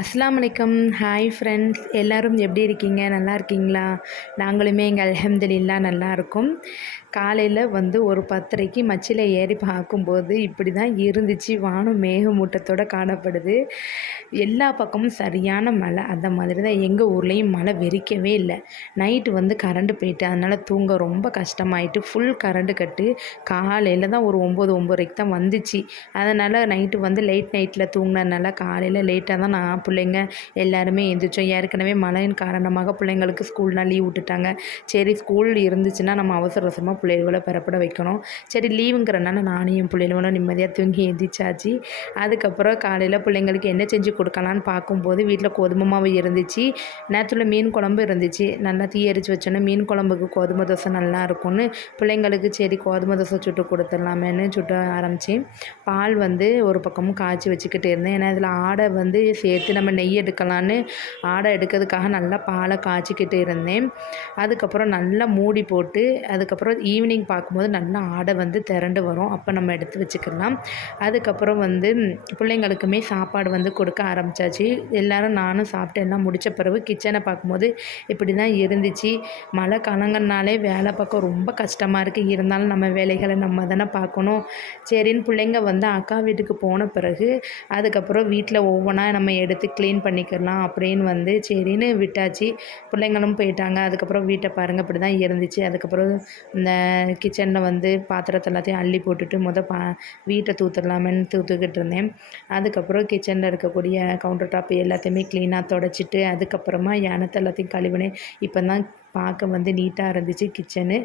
அஸ்ஸலாமு அலைக்கும். Hi friends, எல்லோரும் எப்படி இருக்கீங்க? நல்லா இருக்கீங்களா? நாங்களுமே இங்கே அல்ஹம்துலில்லாஹ் நல்லா இருக்கோம். காலையில் ஒரு 10:30க்கு மச்சில ஏறி பார்க்கும்போது இப்படி தான் இருந்துச்சு. வானம் மேகமூட்டத்தோடு காணப்படுது. எல்லா பக்கமும் சரியான மழை. அந்த மாதிரி தான் எங்கள் ஊர்லேயும் மழை வெறிக்கவே இல்லை. நைட்டு கரண்டு போயிட்டு அதனால் தூங்க ரொம்ப கஷ்டமாயிட்டு ஃபுல் கரண்டு கட்டு. காலையில் தான் ஒரு 9, 9:30க்கு தான் வந்துச்சு. அதனால் நைட்டு லேட் நைட்டில் தூங்கினதுனால காலையில் லேட்டாக தான் நான் பிள்ளைங்க எல்லாருமே எழுந்திரிச்சோம். ஏற்கனவே மழையின் காரணமாக பிள்ளைங்களுக்கு ஸ்கூல்லாம் லீவ் விட்டுட்டாங்க. சரி, ஸ்கூல் இருந்துச்சுன்னா நம்ம அவசர அவசரமாக பிள்ளைகளை பெறப்பட வைக்கணும். சரி, லீவுங்கிறனால நானும் என் பிள்ளைகளும் நிம்மதியாக தூங்கி எழுந்திரிச்சாச்சு. அதுக்கப்புறம் காலையில் பிள்ளைங்களுக்கு என்ன செஞ்சு கொடுக்கலான்னு பார்க்கும்போது வீட்டில் கோதுமை மாவு இருந்துச்சு. நேரத்தில் மீன் குழம்பு இருந்துச்சு. நல்லா தீ எரிச்சு வச்சோன்னே மீன் குழம்புக்கு கோதுமை தோசை நல்லா இருக்கும்னு பிள்ளைங்களுக்கு சரி கோதுமை தோசை சுட்டு கொடுத்துடலாமேன்னு சுட்ட ஆரம்பித்தேன். பால் ஒரு பக்கமும் காய்ச்சி வச்சுக்கிட்டு இருந்தேன். ஏன்னா இதில் ஆடை சேர்த்து நம்ம நெய் எடுக்கலான்னு ஆடை எடுக்கிறதுக்காக நல்லா பாலை காய்ச்சிக்கிட்டு இருந்தேன். அதுக்கப்புறம் நல்லா மூடி போட்டு அதுக்கப்புறம் ஈவினிங் பார்க்கும்போது நல்லா ஆடை திரண்டு வரும். அப்போ நம்ம எடுத்து வச்சுக்கலாம். அதுக்கப்புறம் பிள்ளைங்களுக்குமே சாப்பாடு கொடுக்க ஆரம்பித்தாச்சு. எல்லோரும் நானும் சாப்பிட்டு எல்லாம் முடித்த பிறகு கிச்சனை பார்க்கும்போது இப்படி தான் இருந்துச்சு. மழை காலங்கள்னாலே வேலை பார்க்க ரொம்ப கஷ்டமாக இருக்குது. இருந்தாலும் நம்ம வேலைகளை நம்ம தானே பார்க்கணும். சரின்னு பிள்ளைங்க அக்கா வீட்டுக்கு போன பிறகு அதுக்கப்புறம் வீட்டில் ஒவ்வொன்றா நம்ம எடுத்து க்ளீன் பண்ணிக்கலாம் அப்படின்னு சரின்னு விட்டாச்சு. பிள்ளைங்களும் போயிட்டாங்க. அதுக்கப்புறம் வீட்டை பாருங்கள் இப்படி தான் இருந்துச்சு. அதுக்கப்புறம் இந்த கிச்சனில் பாத்திரத்தை எல்லாத்தையும் அள்ளி போட்டுட்டு வீட்டை தூத்துடலாமேன்னு தூத்துக்கிட்டு இருந்தேன். அதுக்கப்புறம் கிச்சனில் இருக்கக்கூடிய கவுண்டர் டாப் எல்லாத்தையுமே க்ளீனாக தொடச்சிட்டு அதுக்கப்புறமா யானத்தை எல்லாத்தையும் கழுவினேன். இப்போ தான் பார்க்க நீட்டாக இருந்துச்சு கிச்சனு.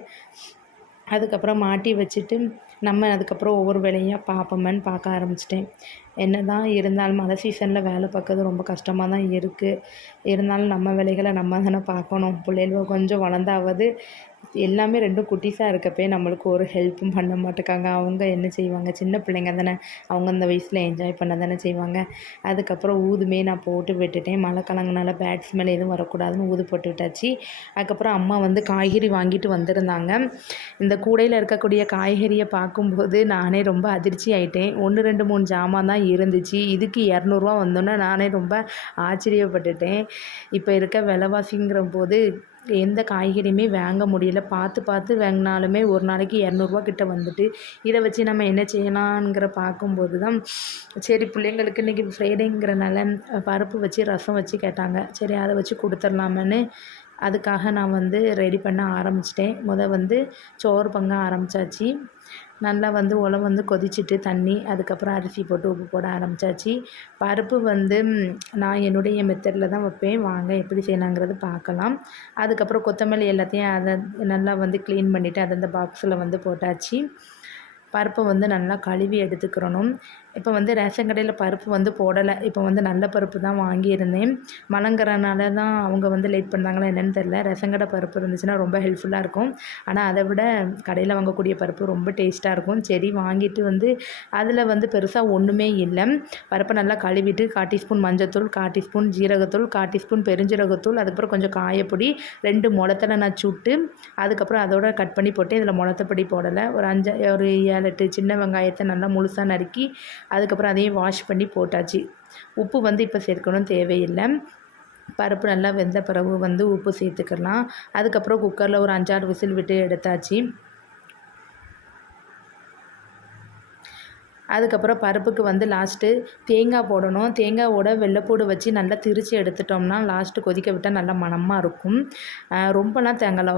அதுக்கப்புறம் மாட்டி வச்சுட்டு நம்ம அதுக்கப்புறம் ஒவ்வொரு வேலையாக பார்ப்போமேன்னு பார்க்க ஆரம்பிச்சிட்டேன். என்ன தான் இருந்தாலும் மழை சீசனில் வேலை பார்க்கறது ரொம்ப கஷ்டமாக தான் இருக்குது. இருந்தாலும் நம்ம வேலைகளை நம்ம தானே பார்க்கணும். பிள்ளைகள் கொஞ்சம் வளர்ந்தாவது எல்லாமே ரெண்டும் குட்டிஸாக இருக்கப்பே நம்மளுக்கு ஒரு ஹெல்ப்பும் பண்ண மாட்டேக்காங்க. அவங்க என்ன செய்வாங்க? சின்ன பிள்ளைங்க தானே, அவங்க அந்த வயசில் என்ஜாய் பண்ண தானே செய்வாங்க. அதுக்கப்புறம் ஊதுமே நான் போட்டு விட்டுட்டேன். மழை கலங்கினால பேட் ஸ்மெல் எதுவும் வரக்கூடாதுன்னு ஊது போட்டு விட்டாச்சு. அதுக்கப்புறம் அம்மா காய்கறி வாங்கிட்டு வந்திருந்தாங்க. இந்த கூடையில் இருக்கக்கூடிய காய்கறியை பார்க்கும்போது நானே ரொம்ப அதிர்ச்சி ஆகிட்டேன். 1, 2, 3 ஜாமான் தான் இருந்துச்சு. இதுக்கு 200 வந்தோன்னே நானே ரொம்ப ஆச்சரியப்பட்டுட்டேன். இப்போ இருக்க விலைவாசிங்கிற போது எந்த காய்கறியுமே வாங்க முடியல. பார்த்து வாங்கினாலுமே ஒரு நாளைக்கு 200 கிட்ட வந்துட்டு இதை வச்சு நம்ம என்ன செய்யலாங்கிற பார்க்கும்போது தான் சரி, பிள்ளைங்களுக்கு இன்றைக்கி ஃப்ரைடேங்கிறனால பருப்பு வச்சு ரசம் வச்சு கேட்டாங்க. சரி, அதை வச்சு கொடுத்துர்லாமேன்னு அதுக்காக நான் ரெடி பண்ண ஆரம்பிச்சிட்டேன். சோறு பங்க ஆரம்பித்தாச்சு. நல்லா உலம் கொதிச்சுட்டு தண்ணி, அதுக்கப்புறம் அரிசி போட்டு உப்பு போட ஆரம்பித்தாச்சு. பருப்பு நான் என்னுடைய மெத்தடில் தான் வைப்பேன். வாங்க எப்படி செய்யலாங்கிறது பார்க்கலாம். அதுக்கப்புறம் கொத்தமல்லி எல்லாத்தையும் அதை நல்லா க்ளீன் பண்ணிவிட்டு அதை அந்த பாக்ஸில் போட்டாச்சு. பருப்பை நல்லா கழுவி எடுத்துக்கிறணும். இப்போ ரேஷன் கடையில் பருப்பு போடலை. இப்போ நல்ல பருப்பு தான் வாங்கியிருந்தேன். மழங்கிறனால தான் அவங்க லேட் பண்ணாங்களா என்னென்னு தெரில. ரேஷன் கடை பருப்பு இருந்துச்சுன்னா ரொம்ப ஹெல்ப்ஃபுல்லாக இருக்கும். ஆனால் அதை விட கடையில் வாங்கக்கூடிய பருப்பு ரொம்ப டேஸ்ட்டாக இருக்கும். சரி, வாங்கிட்டு அதில் பெருசாக ஒன்றுமே இல்லை. பருப்பை நல்லா கழுவிட்டு 1/4 டீஸ்பூன் மஞ்சள்தூள், 1/4 டீஸ்பூன் ஜீரகத்தூள், 1/4 டீஸ்பூன் பெருஞ்சீரகத்தூள், அதுக்கப்புறம் கொஞ்சம் காயப்பொடி, 2 மிளத்தலை நான் சுட்டு அதுக்கப்புறம் அதோட கட் பண்ணி போட்டு இதில் மிளத்தப்பொடி போடலை. ஒரு 7, 8 சின்ன வெங்காயத்தை நல்லா முழுசாக நறுக்கி அதுக்கப்புறம் அதையும் வாஷ் பண்ணி போட்டாச்சு. உப்பு இப்போ சேர்க்கணும் தேவையில்லை. பருப்பு நல்லா வெந்த பிறகு உப்பு சேர்த்துக்கலாம். அதுக்கப்புறம் குக்கரில் ஒரு 5, 6 விசில் விட்டு எடுத்தாச்சு. அதுக்கப்புறம் பருப்புக்கு லாஸ்ட்டு தேங்காய் போடணும். தேங்காயோட வெள்ளைப்பூடு வச்சு நல்லா திரித்து எடுத்துட்டோம்னா லாஸ்ட்டு கொதிக்க விட்டால் நல்லா மணமாக இருக்கும். ரொம்பலாம் தேங்காயில்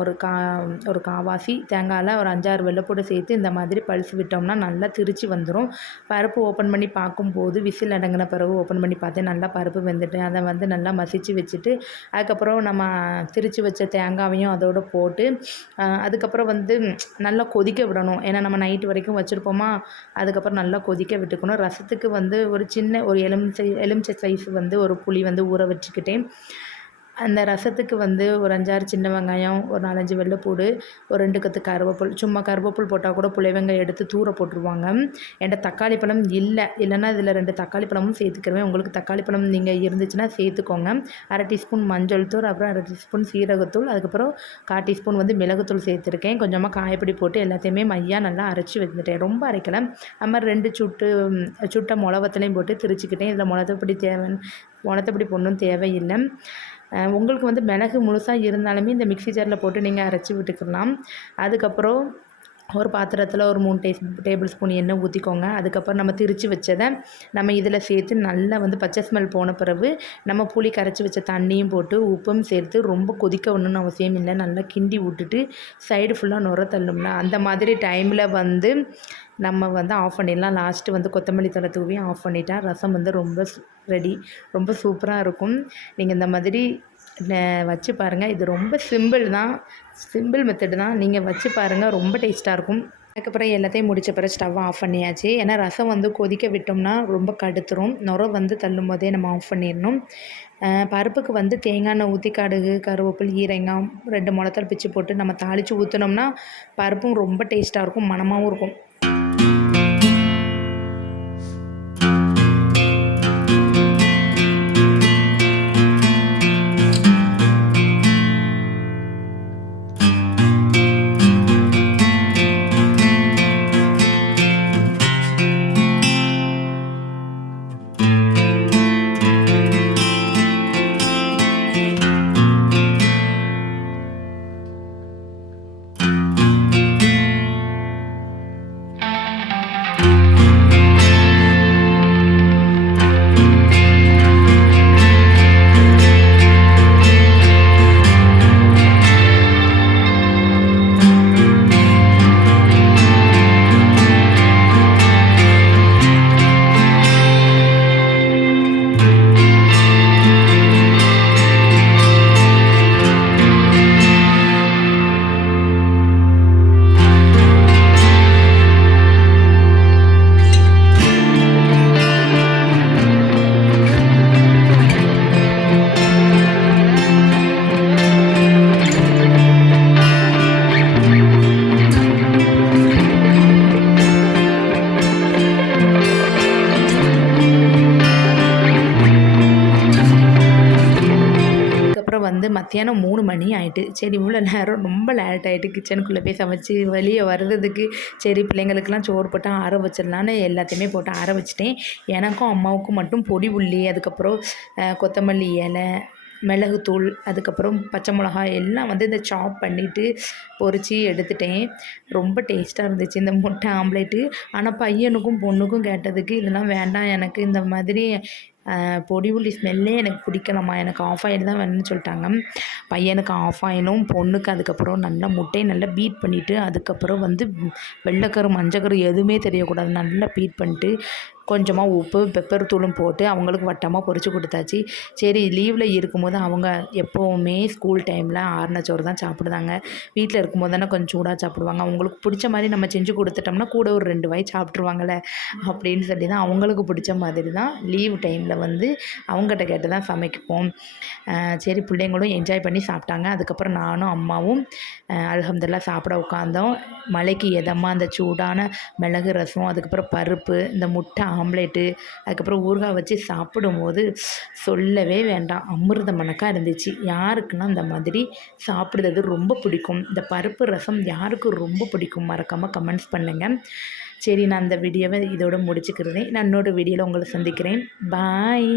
ஒரு காவாசி தேங்காயில் ஒரு 5, 6 வெள்ளைப்பூடு சேர்த்து இந்த மாதிரி பல்ஸ் விட்டோம்னா நல்லா திரித்து வந்துடும். பருப்பு ஓப்பன் பண்ணி பார்க்கும்போது விசில் அடங்கின பிறகு ஓப்பன் பண்ணி பார்த்தேன். நல்லா பருப்பு வெந்துட்டு அதை நல்லா மசிச்சு வச்சுட்டு அதுக்கப்புறம் நம்ம திரித்து வச்ச தேங்காவையும் அதோடு போட்டு அதுக்கப்புறம் நல்லா கொதிக்க விடணும். ஏன்னா நம்ம நைட்டு வரைக்கும் வச்சுருப்போமா. அதுக்கப்புறம் நல்லா கொதிக்க விட்டுக்கணும். ரசத்துக்கு ஒரு சின்ன ஒரு எலுமிச்சை சைஸ் ஒரு புளி ஊற வச்சுக்கிட்டேன். அந்த ரசத்துக்கு ஒரு 5, 6 சின்ன வெங்காயம், ஒரு 4, 5 வெள்ளைப்பூடு, ஒரு 2 கத்து கருவேப்பில். சும்மா கருவேப்பில் போட்டால் கூட புளி வெங்காயம் எடுத்து தூர போட்டுருவாங்க. என்கிட்ட தக்காளி பழம் இல்லைன்னா இதில் 2 தக்காளி பழமும் சேர்த்துக்கிறேன். உங்களுக்கு தக்காளி பழம் நீங்கள் இருந்துச்சுன்னா சேர்த்துக்கோங்க. 1/2 டீஸ்பூன் மஞ்சள் தூள், அப்புறம் 1/2 டீஸ்பூன் சீரகத்தூள், அதுக்கப்புறம் 1/4 டீஸ்பூன் மிளகுத்தூள் சேர்த்துருக்கேன். கொஞ்சமாக காயப்பொடி போட்டு எல்லாத்தையுமே மையாக நல்லா அரைச்சி வந்துட்டேன். ரொம்ப அரைக்கலாம். அது மாதிரி 2 சுட்ட மிளவத்துலையும் போட்டு திரிச்சிக்கிட்டேன். இதில் மிளகுப்பொடி உணத்தப்படி போடணும் தேவையில்லை. உங்களுக்கு வந்து மிளகு முழுசாக இருந்தாலுமே இந்த மிக்ஸி ஜாரில் போட்டு நீங்கள் அரைச்சி விட்டுக்கலாம். அதுக்கப்புறம் ஒரு பாத்திரத்தில் ஒரு 3 டேபிள் ஸ்பூன் எண்ணெய் ஊற்றிக்கோங்க. அதுக்கப்புறம் நம்ம திரித்து வச்சதை நம்ம இதில் சேர்த்து நல்லா வந்து பச்சை ஸ்மெல் போன பிறகு நம்ம புளி கரைச்சி வச்ச தண்ணியும் போட்டு உப்பும் சேர்த்து ரொம்ப கொதிக்க விடணும்னு அவசியம் இல்லை. நல்லா கிண்டி விட்டுட்டு சைடு ஃபுல்லாக நுர தள்ளும்ல அந்த மாதிரி டைமில் வந்து நம்ம வந்து ஆஃப் பண்ணிடலாம். லாஸ்ட்டு வந்து கொத்தமல்லி தழை தூவி ஆஃப் பண்ணிட்டா ரசம் வந்து ரொம்ப ரெடி. ரொம்ப சூப்பராக இருக்கும். நீங்கள் இந்த மாதிரி வச்சு பாருங்கள். இது ரொம்ப சிம்பிள் மெத்தடு தான். நீங்கள் வச்சு பாருங்கள், ரொம்ப டேஸ்ட்டாக இருக்கும். அதுக்கப்புறம் எல்லாத்தையும் முடித்த பிறகு ஸ்டவ் ஆஃப் பண்ணியாச்சு. ஏன்னா ரசம் வந்து கொதிக்க விட்டோம்னா ரொம்ப கடுத்துரும். நுர வந்து தள்ளும் போதே நம்ம ஆஃப் பண்ணிடணும். பருப்புக்கு வந்து தேங்காய் எண்ணெய் ஊற்றி கடுகு, கருவேப்பிலை, ஈரங்காயம், 2 மிளகாய் பிச்சு போட்டு நம்ம தாளித்து ஊற்றினோம்னா பருப்பும் ரொம்ப டேஸ்ட்டாக இருக்கும், மணமாகவும் இருக்கும். வந்து மத்தியானம் 3 மணி ஆகிட்டு. சரி இவ்வளோ நேரம் ரொம்ப லேட் ஆகிட்டு கிச்சனுக்குள்ளே போய் சமைச்சு வெளியே வர்றதுக்கு. சரி பிள்ளைங்களுக்கெல்லாம் சோறு போட்டு ஆற வச்சிடலான்னு எல்லாத்தையுமே போட்டு ஆற வச்சுட்டேன். எனக்கும் அம்மாவுக்கும் மட்டும் பொடி உள்ளி, அதுக்கப்புறம் கொத்தமல்லி இலை, மிளகுத்தூள், அதுக்கப்புறம் பச்சை மிளகாய் எல்லாம் வந்து இந்த சாப் பண்ணிவிட்டு பொரித்து எடுத்துட்டேன். ரொம்ப டேஸ்ட்டாக இருந்துச்சு இந்த முட்டை ஆம்லேட்டு. ஆனால் பையனுக்கும் பொண்ணுக்கும் கேட்டதுக்கு இதெல்லாம் வேண்டாம், எனக்கு இந்த மாதிரி பொடி உள்ளி ஸ்மெல்லே எனக்கு பிடிக்கலம்மா, எனக்கு ஆஃப் ஆயில் தான் வேணும்னு சொல்லிட்டாங்க. பையனுக்கு ஆஃப் ஆயிலும், பொண்ணுக்கு அதுக்கப்புறம் நல்லா முட்டையை நல்லா பீட் பண்ணிவிட்டு, அதுக்கப்புறம் வந்து வெள்ளைக்கரு மஞ்சக்கரு எதுவுமே தெரியக்கூடாது, நல்லா பீட் பண்ணிட்டு கொஞ்சமாக உப்பு பெப்பர் தூளும் போட்டு அவங்களுக்கு வட்டமாக பொரித்து கொடுத்தாச்சு. சரி லீவில் இருக்கும்போது அவங்க எப்போவுமே ஸ்கூல் டைமில் ஆறுன சோறு தான் சாப்பிடுதாங்க. வீட்டில் இருக்கும்போது தானே கொஞ்சம் சூடாக சாப்பிடுவாங்க. அவங்களுக்கு பிடிச்ச மாதிரி நம்ம செஞ்சு கொடுத்துட்டோம்னா கூட ஒரு 2 வாய் சாப்பிட்ருவாங்கள்ல அப்படின்னு சொல்லி தான் அவங்களுக்கு பிடிச்ச மாதிரி தான் லீவ் டைமில் வந்து அவங்ககிட்ட கேட்டு தான் சமைப்போம். சரி பிள்ளைங்களும் என்ஜாய் பண்ணி சாப்பிட்டாங்க. அதுக்கப்புறம் நானும் அம்மாவும் அல்ஹம்துலில்லாஹ் சாப்பிட உட்காந்தோம். மழைக்கு எதமாக அந்த சூடான மிளகு ரசம், அதுக்கப்புறம் பருப்பு, இந்த முட்டை ஆம்லேட்டு, அதுக்கப்புறம் ஊறுகாய் வச்சு சாப்பிடும்போது சொல்லவே வேண்டாம், அமிர்த மணக்காக இருந்துச்சு. யாருக்குன்னா இந்த மாதிரி சாப்பிடுறது ரொம்ப பிடிக்கும், இந்த பருப்பு ரசம் யாருக்கு ரொம்ப பிடிக்கும் மறக்காமல் கமெண்ட்ஸ் பண்ணுங்கள். சரி நான் அந்த வீடியோவை இதோட முடிச்சுக்கிறேன். நான் இன்னொரு வீடியோவில் உங்களை சந்திக்கிறேன். பாய்.